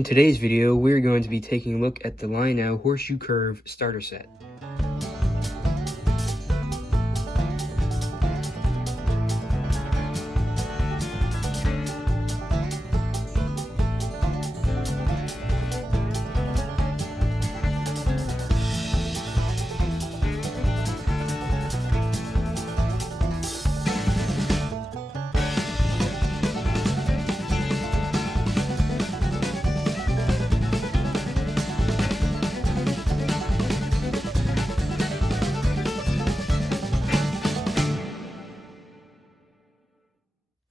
In today's video, we're going to be taking a look at the Lionel Horseshoe Curve starter set.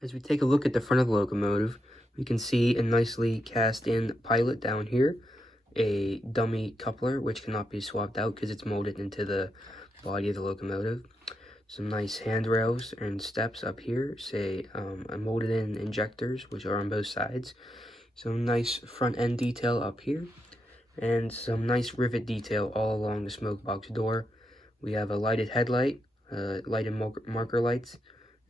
As we take a look at the front of the locomotive, we can see a nicely cast-in pilot down here, a dummy coupler which cannot be swapped out because it's molded into the body of the locomotive, some nice handrails and steps up here, molded-in injectors which are on both sides, some nice front-end detail up here, and some nice rivet detail all along the smoke box door. We have a lighted headlight, lighted marker lights,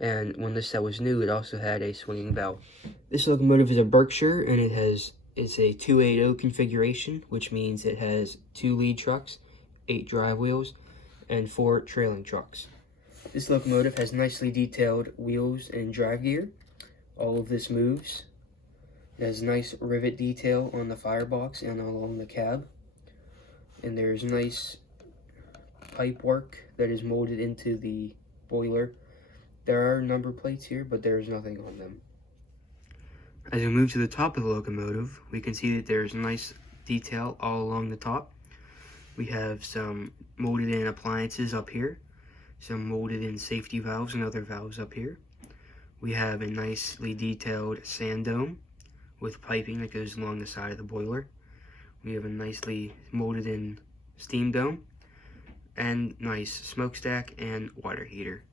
and when this set was new, it also had a swinging bell. This locomotive is a Berkshire, and it's a 280 configuration, which means it has 2 lead trucks, 8 drive wheels, and 4 trailing trucks. This locomotive has nicely detailed wheels and drive gear. All of this moves. It has nice rivet detail on the firebox and along the cab. And there's nice pipe work that is molded into the boiler. There are number plates here, but there's nothing on them. As we move to the top of the locomotive, we can see that there's nice detail all along the top. We have some molded in appliances up here, some molded in safety valves and other valves up here. We have a nicely detailed sand dome with piping that goes along the side of the boiler. We have a nicely molded in steam dome and nice smokestack and water heater.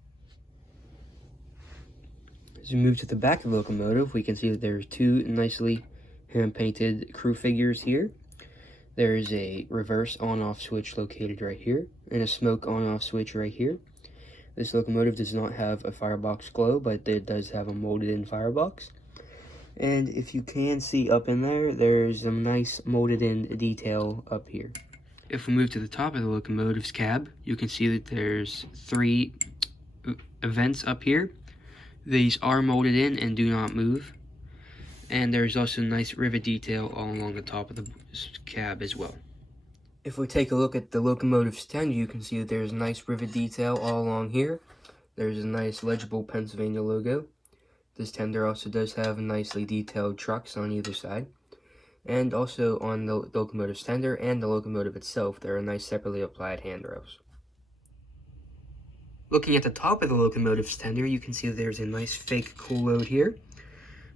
As we move to the back of the locomotive, we can see that there's 2 nicely hand-painted crew figures here. There is a reverse on-off switch located right here, and a smoke on-off switch right here. This locomotive does not have a firebox glow, but it does have a molded-in firebox. And if you can see up in there, there's some nice molded-in detail up here. If we move to the top of the locomotive's cab, you can see that there's 3 vents up here. These are molded in and do not move. And there's also nice rivet detail all along the top of the cab as well. If we take a look at the locomotive's tender, you can see that there's nice rivet detail all along here. There's a nice legible Pennsylvania logo. This tender also does have nicely detailed trucks on either side. And also on the locomotive's tender and the locomotive itself, there are nice separately applied handrails. Looking at the top of the locomotive's tender, you can see that there's a nice fake cool load here.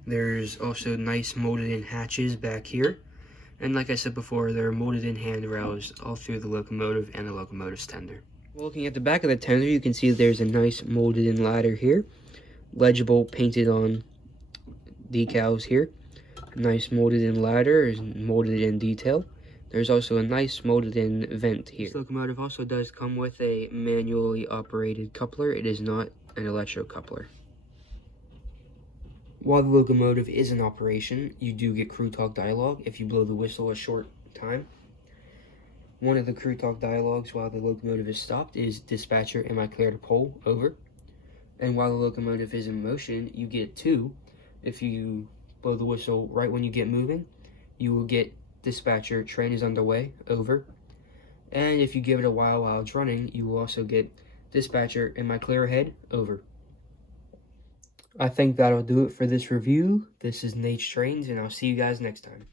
There's also nice molded-in hatches back here. And like I said before, there are molded-in handrails all through the locomotive and the locomotive's tender. Looking at the back of the tender, you can see that there's a nice molded-in ladder here. Legible painted-on decals here. A nice molded-in ladder is molded-in detail. There's also a nice molded-in vent here. This locomotive also does come with a manually operated coupler. It is not an electro coupler. While the locomotive is in operation, you do get crew talk dialogue if you blow the whistle a short time. One of the crew talk dialogues while the locomotive is stopped is, "Dispatcher, am I clear to pull? Over." And while the locomotive is in motion, you get 2. If you blow the whistle right when you get moving, you will get, "Dispatcher, train is underway, over." And if you give it a while it's running, you will also get, "Dispatcher, am I clear ahead? Over." I think that'll do it for this review. This is Nate's Trains, and I'll see you guys next time.